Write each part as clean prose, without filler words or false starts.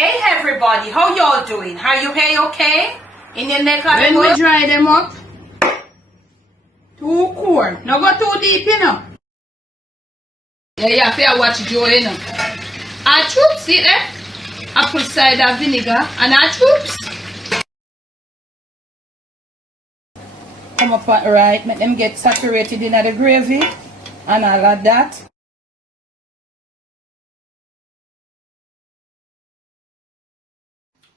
Hey everybody, how y'all doing? Are you okay? In your neck of When we dry them up, too cold. Now go too deep, you know. Yeah, you have to watch Joe, you know. Our troops, see there? Apple cider vinegar and our troops. Come up right, make them get saturated in the gravy and all of that.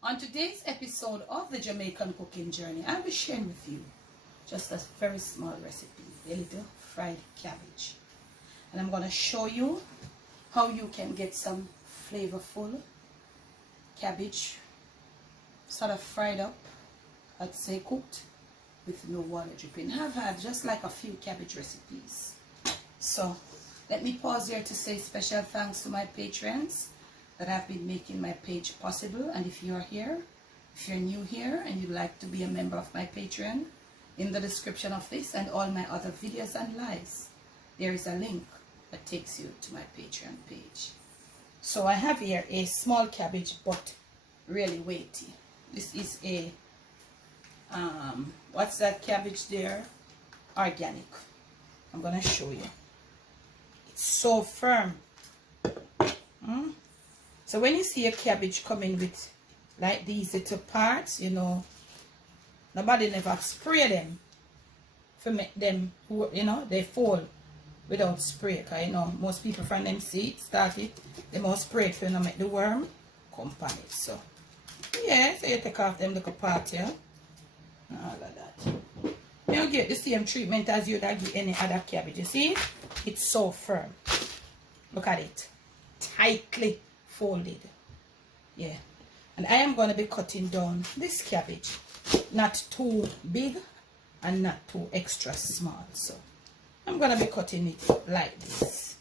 On today's episode of the Jamaican Cooking Journey, I'll be sharing with you just a very small recipe, a little fried cabbage. And I'm going to show you how you can get some flavorful cabbage sort of fried up, I'd say cooked, with no water dripping. I've had just like a few cabbage recipes. So let me pause here to say special thanks to my patrons that have been making my page possible. And if you're here, if you're new here and you'd like to be a member of my Patreon, in the description of this and all my other videos and lives, there is a link that takes you to my Patreon page. So I have here a small cabbage, but really weighty. This is a what's that cabbage there? Organic. I'm gonna show you. It's so firm. So when you see a cabbage coming with like these little parts, you know, nobody never spray them to make them, you know, they fall without spray. Because, you know, most people from them see it, start it, they must spray it to make the worm come on it. So, yeah, so you take off them little parts here. And all of that. You get the same treatment as you would give any other cabbage. You see? It's so firm. Look at it. Tightly folded. Yeah. And I am going to be cutting down this cabbage. Not too big and not too extra small. So I'm going to be cutting it like this.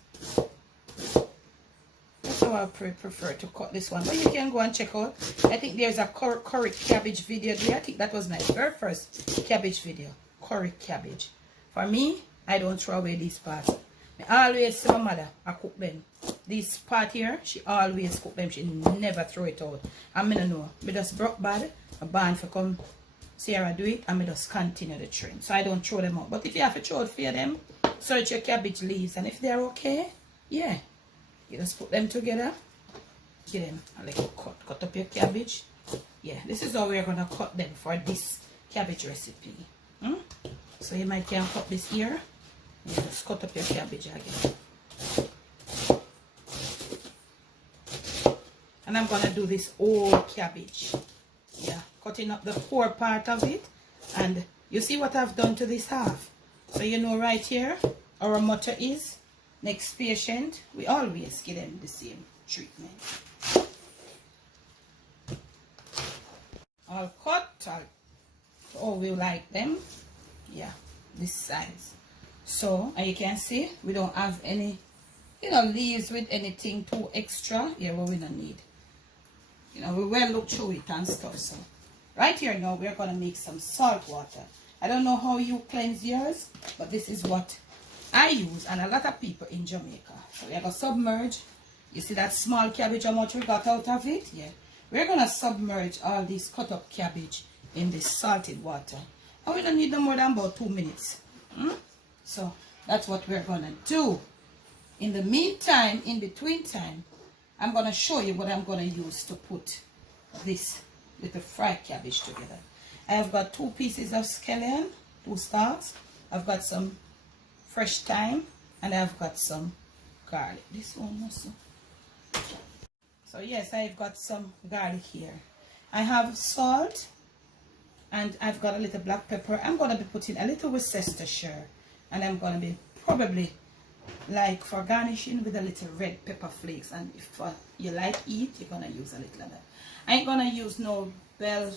That's how I prefer to cut this one. But you can go and check out. I think there's a curry cabbage video there. I think that was my very first cabbage video. Curry cabbage. For me, I don't throw away these parts. I always see my mother, I cook them. This part here, she always cook them. She never throw it out. And I don't know. I just broke bad. A band for come see her do it. And I just continue the trend. So I don't throw them out. But if you have to throw it for them, search your cabbage leaves. And if they're okay, yeah. You just put them together. Get them and like cut up your cabbage. Yeah, this is how we're going to cut them for this cabbage recipe. So you might can cut this here. You just cut up your cabbage again. And I'm going to do this whole cabbage. Yeah, cutting up the core part of it. And you see what I've done to this half. So you know right here, our motto is, next patient, we always give them the same treatment. All cut, all we like them. Yeah, this size. So, and you can see, we don't have any, you know, leaves with anything too extra. Yeah, what we don't need. You know, we will look through it and stuff. So, right here now, we're going to make some salt water. I don't know how you cleanse yours, but this is what I use and a lot of people in Jamaica. So, we're going to submerge. You see that small cabbage, how much we got out of it? Yeah. We're going to submerge all this cut up cabbage in this salted water. And we don't need no more than about 2 minutes. So that's what we're going to do. In the meantime, in between time, I'm going to show you what I'm going to use to put this little fried cabbage together. I have got 2 pieces of scallion, 2 stalks. I've got some fresh thyme and I've got some garlic. This one also. So yes, I've got some garlic here. I have salt and I've got a little black pepper. I'm going to be putting a little Worcestershire. And I'm going to be probably like for garnishing with a little red pepper flakes. And if you like it, you're going to use a little of that. I ain't going to use no bell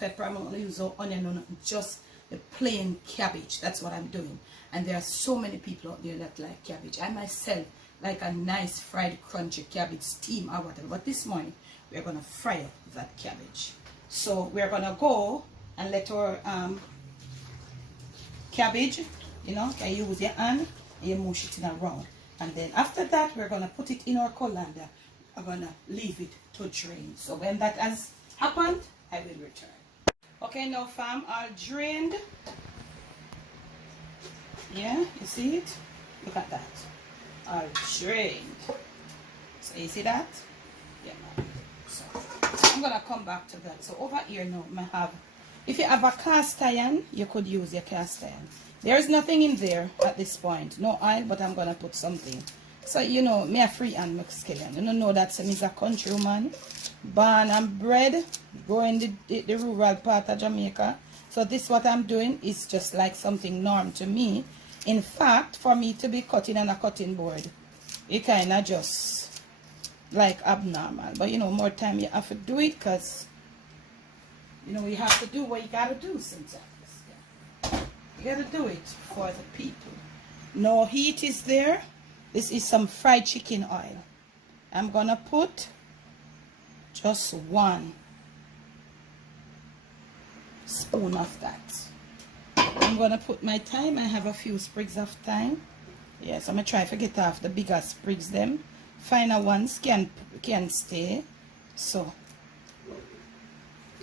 pepper. I'm going to use no onion, no, just the plain cabbage. That's what I'm doing. And there are so many people out there that like cabbage. I myself like a nice fried crunchy cabbage steam or whatever. But this morning, we're going to fry up that cabbage. So we're going to go and let our cabbage, you know, can use your hand and you mush it in around. And then after that, we're going to put it in our colander. I'm gonna leave it to drain. So when that has happened, I will return. Okay, now fam, all drained. Yeah, you see it? Look at that. All drained. So you see that? Yeah, man. So I'm gonna come back to that. So over here now, I have, if you have a cast iron, you could use your cast iron. There is nothing in there at this point. No oil, but I'm gonna put something. So you know, me a free and Mexican. You don't know that me is a country woman, born and bred, growing the rural part of Jamaica. So this what I'm doing is just like something norm to me. In fact, for me to be cutting on a cutting board, it kind of just like abnormal. But you know, more time you have to do it because you know you have to do what you gotta do sometimes. Yeah. You gotta do it for the people. No heat is there. This is some fried chicken oil. I'm gonna put just 1 spoon of that. I'm gonna put my thyme. I have a few sprigs of thyme. Yes, I'm gonna try to get off the bigger sprigs them. Finer ones can stay. So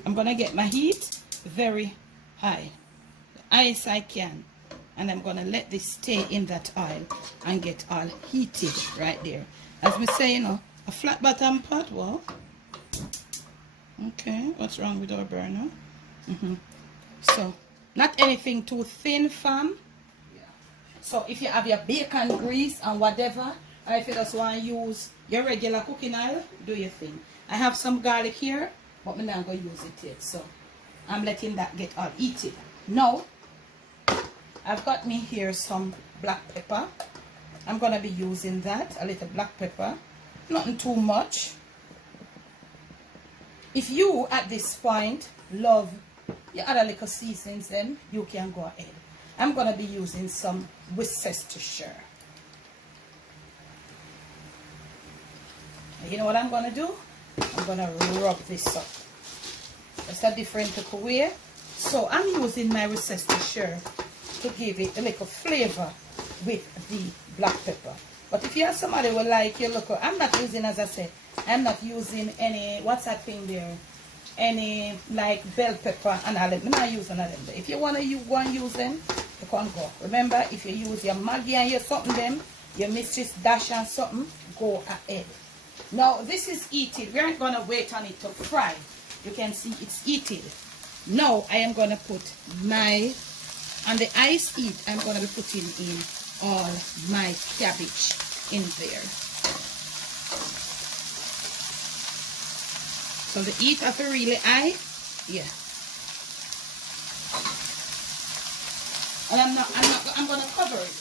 I'm gonna get my heat very high, the highest I can, and I'm gonna let this stay in that oil and get all heated right there. As we say, you know, a flat bottom pot. Well, okay, what's wrong with our burner? So not anything too thin, fam. Yeah. So if you have your bacon grease and whatever, or if you just want to use your regular cooking oil, do your thing. I have some garlic here, but I'm not going to use it yet. So I'm letting that get all heated. Now, I've got me here some black pepper. I'm going to be using that, a little black pepper. Nothing too much. If you, at this point, love your other little seasonings, then you can go ahead. I'm going to be using some Worcestershire. You know what I'm going to do? I'm going to rub this up. It's a different way. So I'm using my Worcestershire to give it a little flavor with the black pepper. But if you have somebody who like your local, I'm not using, as I said, I'm not using any, what's that thing there? Any like bell pepper and all them. I'm not using all them. If you want to go and use them, you can go. Remember, if you use your Maggi and your something them, your mistress dash and something, go ahead. Now this is heated. We aren't gonna wait on it to fry. You can see it's heated. Now I am gonna put my, on the ice heat, I'm gonna be putting in all my cabbage in there. So the heat of it really high, yeah. And I'm gonna cover it,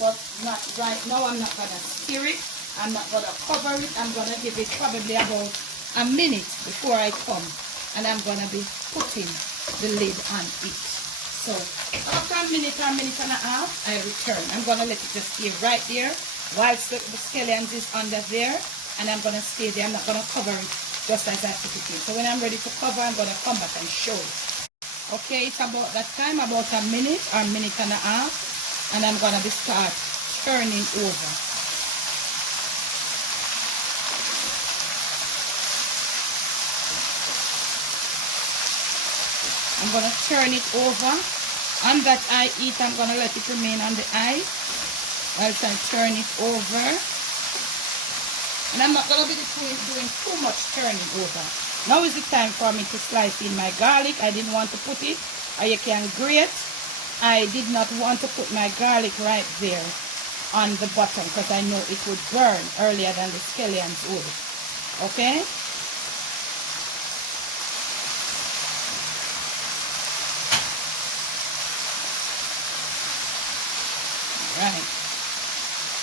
but not right now. I'm not gonna stir it. I'm not gonna cover it. I'm gonna give it probably about a minute before I come, and I'm gonna be putting the lid on it. So after a minute or a minute and a half, I return. I'm gonna let it just stay right there whilst the scallions is under there, and I'm gonna stay there. I'm not gonna cover it just as I put it in. So when I'm ready to cover, I'm gonna come back and show it. Okay, it's about that time, about a minute or a minute and a half, and I'm gonna be start turning over. I'm going to turn it over. On that eye heat, I'm going to let it remain on the eye whilst I turn it over. And I'm not going to be doing too much turning over. Now is the time for me to slice in my garlic. I didn't want to put it, or you can grate. I did not want to put my garlic right there on the bottom because I know it would burn earlier than the scallions would. Okay? Right.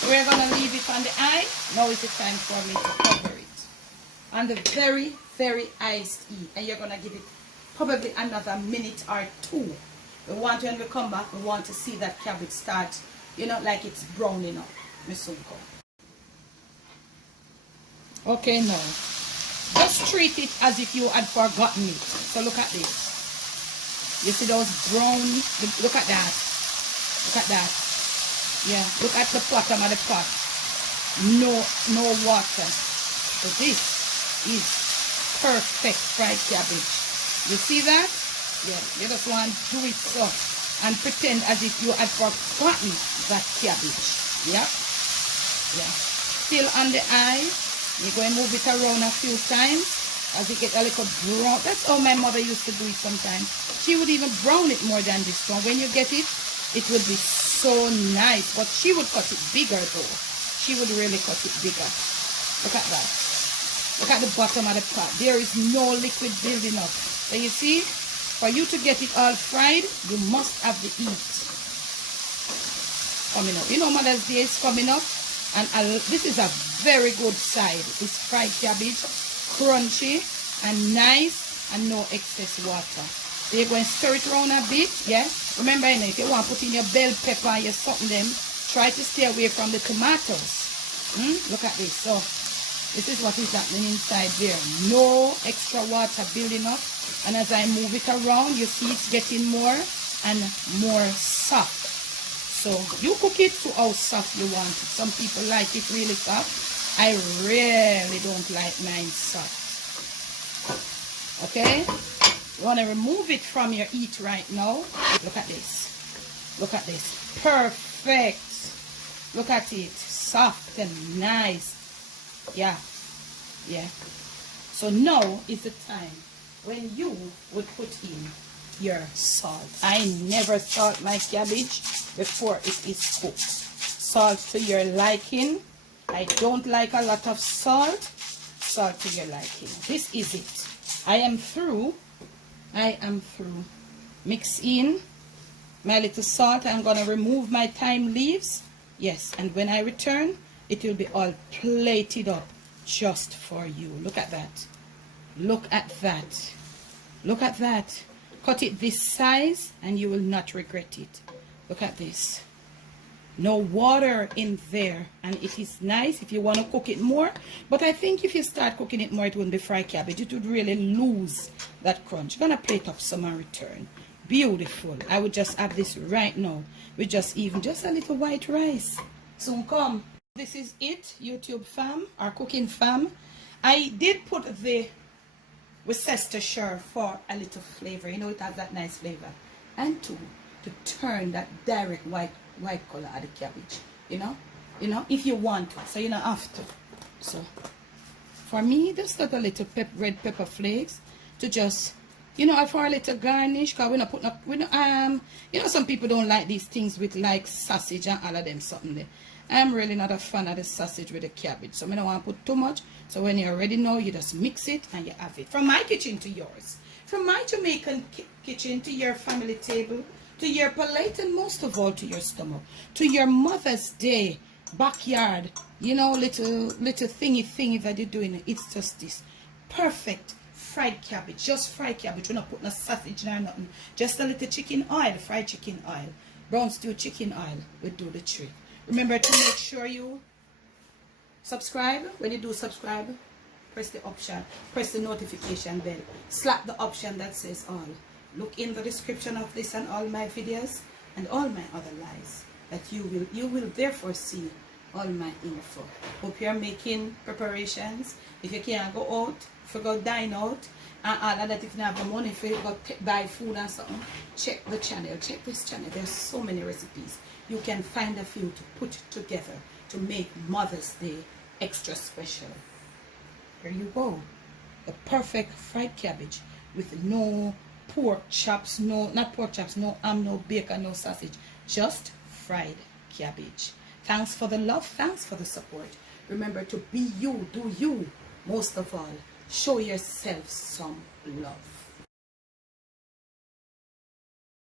We're going to leave it on the eye. Now is the time for me to cover it. On the very, very iced heat. And you're going to give it probably another minute or two. We want, when we come back, we want to see that cabbage start, you know, like it's browning up. Okay, now. Just treat it as if you had forgotten it. So look at this. You see those brown, look at that. Look at that. Yeah, look at the bottom of the pot. No water. So this is perfect fried cabbage. You see that? Yeah, you just want to do it so and pretend as if you had forgotten that cabbage. Yep. Yeah. Still on the eye. You're going to move it around a few times as it get a little brown. That's how my mother used to do it sometimes. She would even brown it more than this one. When you get it, it would be so nice. But she would cut it bigger though. She would really cut it bigger. Look at that. Look at the bottom of the pot. There is no liquid building up. So you see, for you to get it all fried, you must have the heat coming up. You know, Mother's Day is coming up, and this is a very good side. This fried cabbage, crunchy and nice, and no excess water. So you're going to stir it around a bit. Yeah. Remember, you know, if you want to put in your bell pepper, your something them, try to stay away from the tomatoes. Look at this. So this is what is happening inside there. No extra water building up. And as I move it around, you see it's getting more and more soft. So you cook it to how soft you want it. Some people like it really soft. I really don't like mine soft. Okay? You want to remove it from your heat right now. Look at this. Look at this. Perfect. Look at it. Soft and nice. Yeah. Yeah. So now is the time when you would put in your salt. I never salt my cabbage before it is cooked. Salt to your liking. I don't like a lot of salt. Salt to your liking. This is it. I am through. I am through. Mix in my little salt. I'm going to remove my thyme leaves. Yes, and when I return, it will be all plated up just for you. Look at that. Look at that. Look at that. Cut it this size and you will not regret it. Look at this. No water in there, and it is nice if you want to cook it more. But I think if you start cooking it more, it wouldn't be fried cabbage. It would really lose that crunch. Gonna plate up some and return. Beautiful. I would just have this right now with just a little white rice. Soon come. This is it, YouTube fam, or cooking fam. I did put the Worcestershire for a little flavor. You know, it has that nice flavor. And to turn that direct white color of the cabbage. You know, if you want to. So you don't have to. So for me, just a little red pepper flakes to just, you know, for a little garnish. Cause you know, some people don't like these things with like sausage and all of them something there. I'm really not a fan of the sausage with the cabbage, so I don't want to put too much. So when you already know, you just mix it and you have it. From my kitchen to yours, from my Jamaican kitchen to your family table, to your plate, and most of all to your stomach, to your Mother's Day backyard, you know, little thingy that you're doing. It's just this perfect fried cabbage, just fried cabbage. We're not putting a sausage or nothing, just a little chicken oil, fried chicken oil, brown stew chicken oil will do the trick. Remember to make sure you subscribe. When you do subscribe, press the option, press the notification bell, slap the option that says all. Look in the description of this and all my videos and all my other lives, that you will therefore see all my info. Hope you're making preparations. If you can't go out, if you go dine out, and all of that, if you have the money, if you go buy food and something, check the channel, check this channel. There's so many recipes. You can find a few to put together to make Mother's Day extra special. Here you go. The perfect fried cabbage with no pork chops, not pork chops, no ham, no bacon, no sausage. Just fried cabbage. Thanks for the love. Thanks for the support. Remember to be you, do you. Most of all, show yourself some love.